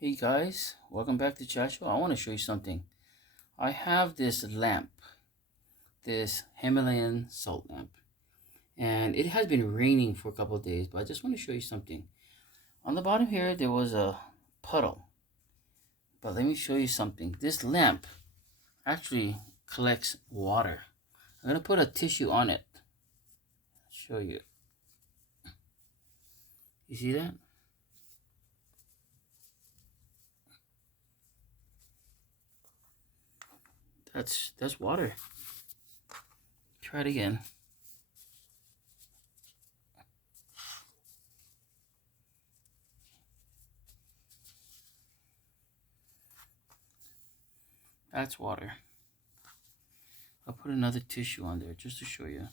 Hey guys, welcome back to Chat Show. I want to show you something. I have this lamp, this Himalayan Salt Lamp, and it has been raining for a couple of days, but I just want to show you something. On the bottom here, there was a puddle, but let me show you something. This lamp actually collects water. I'm going to put a tissue on it. Show you. You see that? That's water. Try it again. That's water. I'll put another tissue on there just to show you.